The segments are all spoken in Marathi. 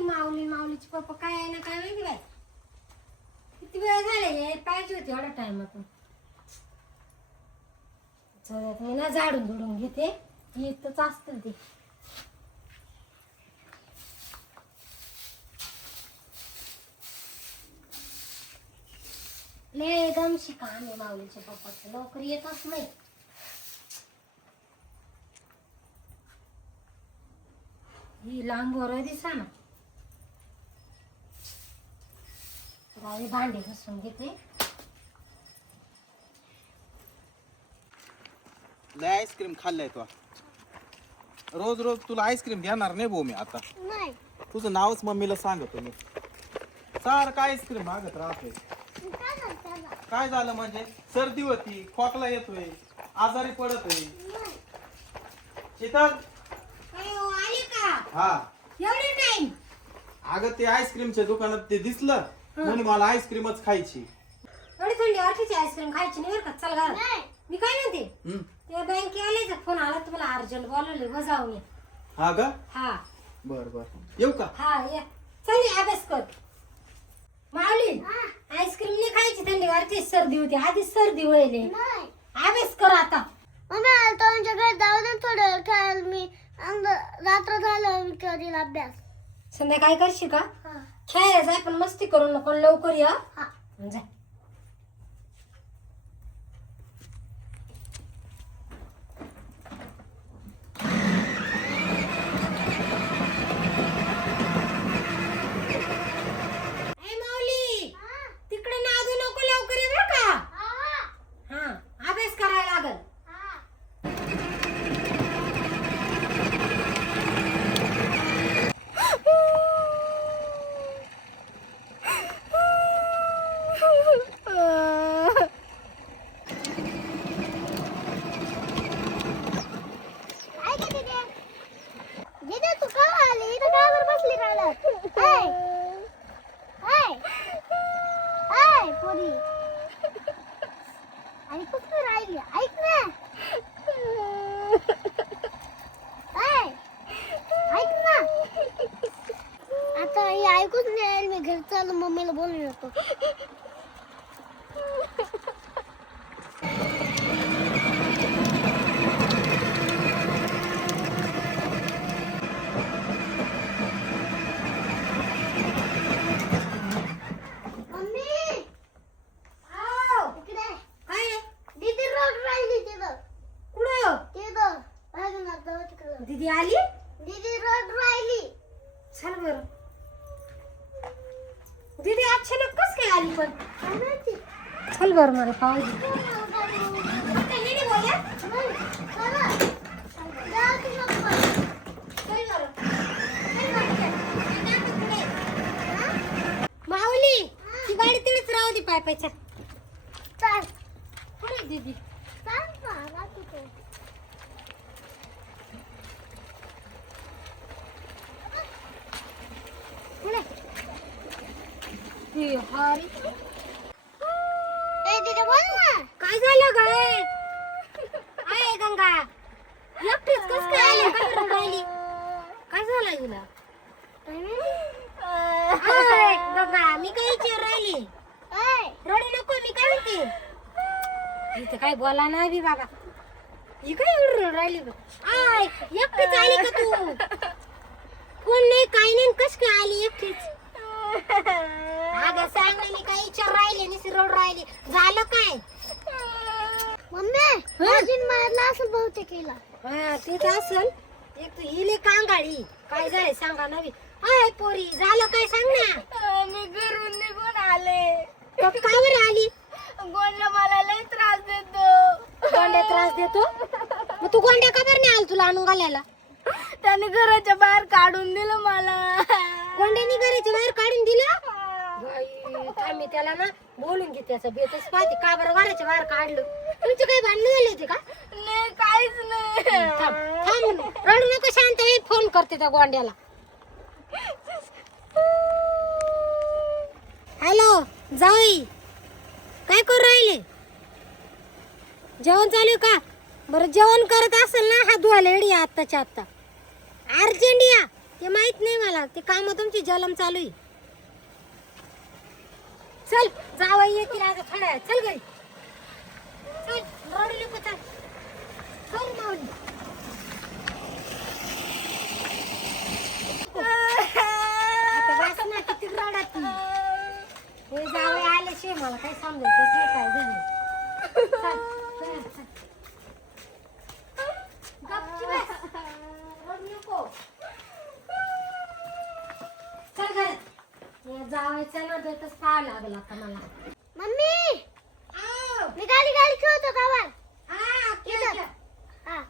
माऊलीचे पप्पा काय आहे ना काय माहिती बाई. किती वेळ झाले पाहिजे होते एवढा टाइम आपण. चल मी ना झाडून झुडून घेते. येतच असतं ते. लय दमशी काम आहे माऊलीच्या पप्पाचं. लवकर येतच नाही. ही लांब वर दिसा ना. भांडे घासून घेते. लय आईस्क्रीम खाल्लाय तू. रोज रोज तुला आईस्क्रीम घेणार नाही भाऊ मी आता. नाही. तुझं नावच मम्मीला सांगतो मी. सारखं आईस्क्रीम मागत राहतोय. काय झालं म्हणजे सर्दी होती, खोकला येतोय, आजारी पडतोय. शीतल आली का? हा एवढे टाइम? अगं ते आईस्क्रीमच्या दुकानात ते दिसलं म्हणून मला आईस्क्रीमच खायची. एवढी थंडी वाटते आईस्क्रीम खायची नाही बरं का. चल घरात. मी काय म्हणते त्या बँकेवाल्याचा फोन आला तुम्हाला अर्जंट बोलवले वजावून ये. हा ग हा बर बर येऊ का? हा ये. चल ये अभ्यास कर. माऊली आईस्क्रीम नाही खायची थंडी वाटते सर्दी होती. आधीच सर्दी व्हायले. अभ्यास कर आता. मम्मी आता आमच्या घरी जाऊ दे थोडं खेळायला. मी रात्र झालं मी करील अभ्यास. संध्याकाळी करशील का? खेळायला जाय पण मस्ती करू नको. लवकर या. जा. तिकडे नादू नको. लवकर ये बरं का. हा अभ्यास करायला लागल. दीदी तू का आली इथं का बरं बसली राहिला? हाय हाय हाय पोरी ऐकूच नाही राहिली. ऐक ना. हाय ऐक ना. आता हे ऐकूच नाही राहिली. मी घरी चालू मम्मीला बोलून येतो. दीदी आली? दीदी रोड राहिली. चल बर. दीदी अचानक कस काय आली पण? चल बर मला पाहू दे. माऊली ती गाडी तिथेच राहू दे पाय पायच्या. चल कुठे दीदी? काय झालं ग? आहे गंगा एकटीच कस काय आली? काय रडायली? काय झालं तुला? गंगा मी काय विचार राहिली? रडू नको. मी काय म्हणते इथं काय बोला नाही बी बाबा. ही काय एवढं राहिली? आय एकटीच आली का तू? कोण नाही काही नाही. कस काय आली एकटीच? अगं सांग ना. मी काय विचार राहिले निसी रड राहिली. झालं काय? मम्मी अजून मारला असेल बहुतेक केला. हा तेच असेल. एक तू हिले कांगाळी. काय झालंय सांगा नवी. अय पोरी झालं काय सांग ना. मी घरून निघून आले. का बरं आली? गोंड्या मला लय त्रास देतो. गोंड्या त्रास देतो? मग तू गोंड्या का बरं नाही आली तुला आणून घालायला? त्याने घराच्या बाहेर काढून दिलं मला. गोंड्यानी घराच्या बाहेर काढून दिलं? थांब मी त्याला ना बोलून घे. त्याचा बेतच पाहते. का बरं घराच्या बाहेर काढलं? तुमचे काही भांडण झाले होते का? नाही काहीच नाही. थांब रडू नको. शांत आहे. फोन करते त्या गोंड्याला. हॅलो जाई काय करू राहिले? जेवण चालू का? बरं जेवण करत असेल ना हात धुवायला रेडी आत्ताच्या आत्ता. अर्जंट या. ते माहित नाही मला ते काम तुमची जलम चालू आहे. चल जावई येतील आता थोड्या वेळात. चल घरी चल, रडू नको. चल चल माऊली. आता बस ना, किती रडत ती. हे जावई आल्याशिवाय मला काही समजायचंच नाही काय झालं. चल, चल, चल. गपची बस. रडू नको. चल घरात. जावायचं ना बेतच पाहावं लागलं आता मला. मम्मी आव. मी गाडी गाडी खेळतो गावात. हा, खेळ, खेळ. हा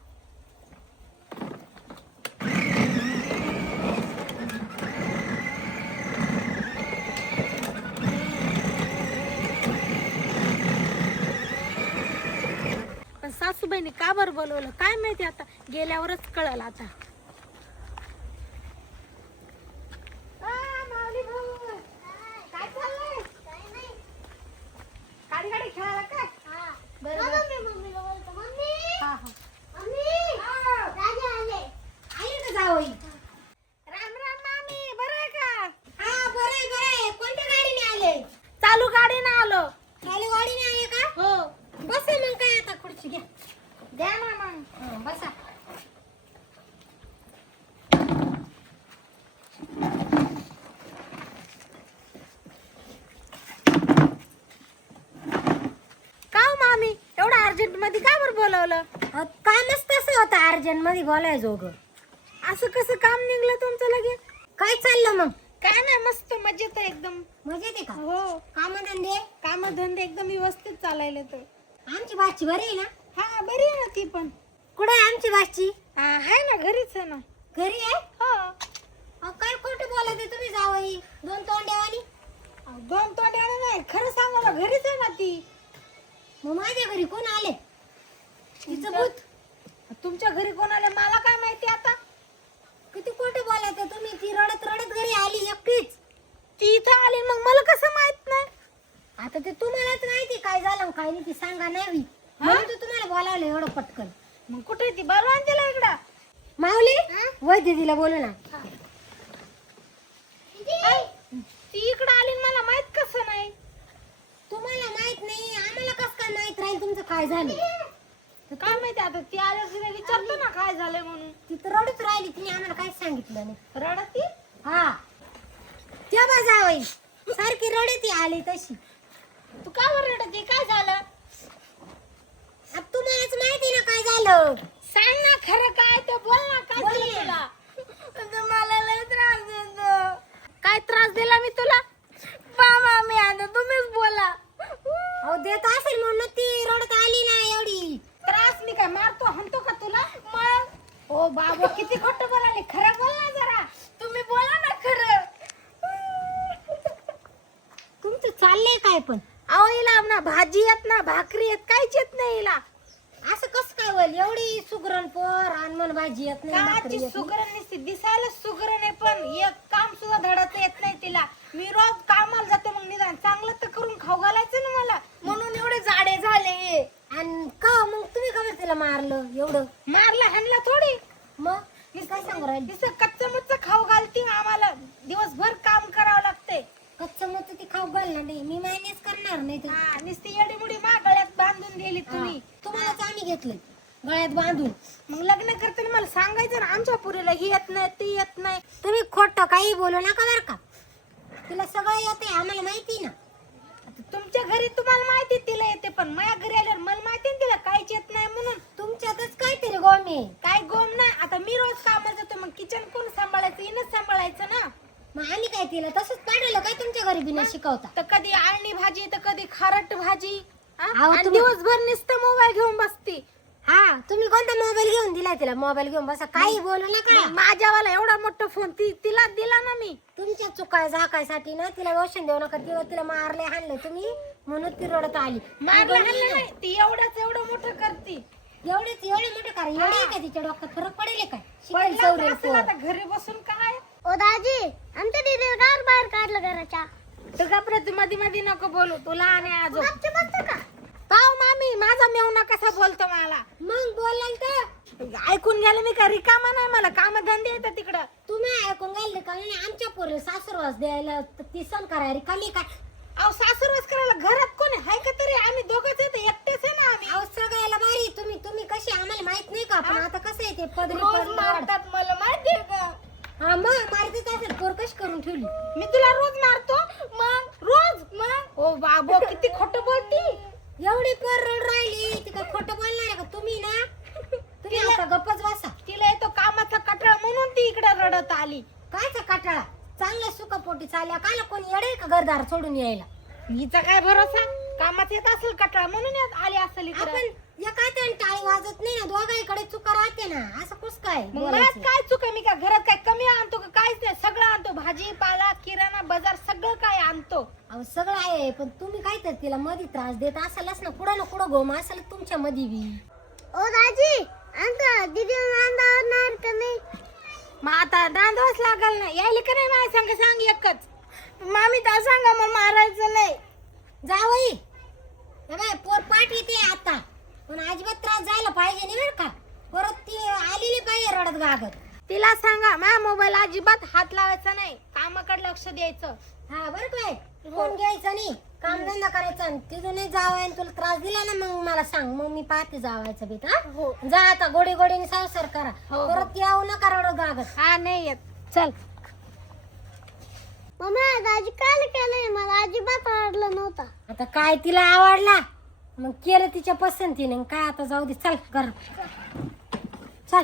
पण सासूबाईने का बरं बोलवलं काय माहिती, आता गेल्यावरच कळलं. आता माऊली भाऊ, काय चाललंय? गाडी गाडी खेळायला काय? मम्मीला बोलतो मम्मी हा हा. मम्मी राजा आले. आले का जावई? राम राम मामी, बरं आहे का? हा बरं आहे, बरं आहे. कोणत्या गाडीने आले? चालू गाडीनं आलो. चालू गाडीने आले का? हो, बस मग काय आता खुर्ची घ्या. द्या ना मग. हा, बसा. का हो मामी, एवढं अर्जंट मध्ये का बरं बोलवलं? कामच तसं होतं अर्जंट मध्ये बोलायचं गं. असं कसं काम निघलं तुमचं लगेच? काय चाललं मग? काय नाही, मस्त मजेत आहे एकदम. मजा येते का? हो, कामधंदे? काम धंदे एकदम व्यवस्थित चालायला तर. आमची भाची बरी आहे ना? हा, बरी आहे ना ती पण. कुठे आहे आमची भाची? आहे ना, घरीच आहे ना. घरी आहे? हो. काय खोटं बोलत आहे तुम्ही जावई? दोन तोंड्यावानी. दोन तोंड्याने नाही, खरं सांगा ना, घरीच आहे ना ती. मग माझ्या घरी कोण आले? तिचं भूत. तुमच्या घरी कोण आले मला काय माहिती आता. किती खोटं बोलत आहे तुम्ही. ती रडत रडत घरी आली एकटीच. ती इथं आली मग मला कसं माहित नाही. आता ते तुम्हालाच माहिती काय झालं आणि काय नाही, ती सांगा नाही. म्हणून तर तुम्हाला बोलावलं एवढं पटकन. मग कुठे ती बलवान तिला इकडं? माऊली वय दीदीला बोलू ना. ती इकडं आली आणि मला माहित कसं नाही? तुम्हाला माहित नाही, आम्हाला कसं काय माहित राहील तुमचं काय झालं? तर काय माहिती आता, ती आल्यावर तिला विचारतो ना काय झालंय म्हणून. ती तर रडूच राहिली, तिने आम्हाला काहीच सांगितलं नाही. रडती? हा त्या बा जावई सारखी रडती आली तशी. तू का बरं रडती? काय झालं? आता तुम्हालाच माहिती ना काय झालं. सांग ना खरं काय ते, बोल ना काय बोल झालं ना. तुला? मला लय त्रास देतो. काय त्रास दिला मी तुला? मामी आता तुम्हीच बोला. अहो देत असेल म्हणून ती रडत आली ना एवढी. त्रास मी काय मारतो म्हणतो का तुला? मग ओ बाबा किती खोटं बोलाले, खरं बोल ना जरा. तुम्ही बोला ना खरं. तुमचं चाललंय काय पण? अहो हिला ना भाजी येत ना, भाकरी येत, काहीच येत नाही हिला. असं कसं काय होईल? एवढी सुगरण पोर आणि मन भाजी येत नाही, भाकरी काची येत नाही. सुगरण निसती, दिसायला सुगरण आहे पण एक काम सुद्धा धडत येत नाही तिला. मी रोज कामाला जाते, मग निदान चांगलं तर करून खाऊ घालायचं ना मला, म्हणून एवढे जाडे झाले. आणि का मग तुम्ही का बरं तिला मारलं एवढं? मारला हाणला थोडी. मग मी काय सांगू राहील? नुसतं कच्चं मुच्चं खाऊ घालती आम्हाला, दिवसभर काम करावं लागते. कच्चं मत ती खाऊ घालणार नाही, मी मॅनेज करणार नाही ते. हा, नुसती एडी मुडी गळ्यात बांधून दिली तुम्ही. तुम्हालाच आम्ही घेतलंय गळ्यात बांधून. मग लग्न करताना मला सांगायचं ना, आमच्या पुरीला ही येत नाही ती येत नाही. तुम्ही खोटं काही बोलू नका बरं का. तिला सगळं येते, आम्हाला माहिती ना. आता तुमच्या घरी तुम्हाला माहिती तिला येते, पण माझ्या घरी आल्यावर मला माहिती ना तिला काहीच येत नाही म्हणून. तुमच्यातच काहीतरी गोमे. काय गोम नाही. आता मी रोज कामाला जातो, मग किचन कोण सांभाळायचं? हिनच सांभाळायचं ना. मग आम्ही काय तिला तसंच पाठवलं काय तुमच्या घरी बिना शिकवता? तर कधी आळणी भाजी तर कधी खारट भाजी. हा? अहो, आणि तुम्ही- दिवसभर नुसतं मोबाईल घेऊन बसती. हा तुम्ही कोणता मोबाईल घेऊन दिलाय तिला? मोबाईल घेऊन बसा, काही बोलू नका. मग माझ्यावाला एवढा मोठा फोन तिला दिला ना मी. तुमच्या चुका झाकायसाठी ना तिला रोशन देऊ नका. तिला मारले हाणले तुम्ही, म्हणून ती रडत आली. मारलं हाणलं नाही, ती एवढं मोठं करती. एवढे मोठे कारण एवढे का तिच्या डोक्यात फरक पडेल काय? शिकेल पडलं सवरेल तर असेल पोर. आता घरी बसून काय. ओ दाजी आमच्या दीदीला गार बाहेर काढलं घराच्या. तू घाबरत मध्ये मध्ये नको बोलू, तुला आणि आजो. गपचूप बसतो का? काव मामी माझा मेवना कसा बोलतो मला मग बोलाल तर ऐकून गेलं मी का रिकामा नाही मला काम धंदे येतात तिकडं तुम्ही ऐकून गेले का नाही आमच्या पोरीला सासरवास द्यायला ती सण करायला खाली काय अहो सासूरवास करायला घरात कोणी हाय का तरी आम्ही दोघंच येतो एकटेच आहे ना आम्ही अहो सगळ्याला बारी तुम्ही कशी आम्हाला माहित नाही का पण आता कसं आहे ते पदरी रोज पडलं मारतात मला माहितीये का हा मग मारतीच असेल पोर कशी करून ठेवली मी तुला रोज मारतो मग रोज ओ बाबो किती खोटं बोलती एवढी पोर रड राहिली ती काय खोटं बोलणार आहे का तुम्ही ना तुम्ही आता गप्पच बसा तिला येतो कामाचा कटाळा म्हणून ती इकडे रडत आली कायचा कटाळा चांगल्या सुखापोटी चालल्या काला कोणी येडे का घरदार सोडून यायला हिचा काय भरोसा कामात येत असेल कटाळा म्हणून आली असेल इकडे आपण एका टाळी वाजत नाही ना दोघांकडे चुका राहते ना असं कस काय मग मला बोलायचं? काय चुक आहे मी काय घरात काय कमी आणतो का काहीच नाही सगळं आणतो भाजीपाला किराणा बाजार सगळं काय आणतो अहो सगळं आहे पण तुम्ही काय तर तिला मध्ये त्रास देत असालच ना कुठं ना कुठं गोम असेल तुमच्या मध्ये बी ओ दाजी अंका दीदी नांदावणार का नाही मग आता नांदवाच लागल ना यायला का नाही माझ्या संग सांग एकच मामी तर सांगा मग मारायचं नाही जावई बाय पोर पाठ येते आता पण अजिबात त्रास जायला पाहिजे नाही बरं का परत ती आलेली पाहिजे रडत गागत तिला सांगा माझ्या मोबाईल अजिबात हात लावायचा नाही कामाकडे लक्ष द्यायचं हा बरं काय फोन घ्यायचा नाही कामधंदा करायचा आणि तिथून नाही जावाय तुला त्रास दिला ना मग मला सांग मग मी पाहते जावायचं बीत हा हो. जा आता गोडी गोडीने संसार करा हो. परत येऊ नका रडत गागत हा नाही येत चल मम्मी दाजी काय केलंय मला अजिबात आवडलं नव्हता आता काय तिला आवडला मग केलं तिच्या पसंतीने काय आता जाऊ दे चल घर चल